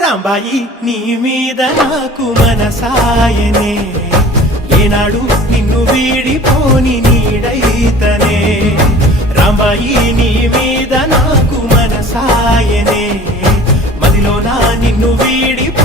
రాంబాయి నీ మీద నాకు మనసాయనే, ఏనాడు నిన్ను వీడిపోని నీడైతనే. రాంబాయి నీ మీద నాకు మనసాయనే, మదిలో నా నిన్ను వీడిపో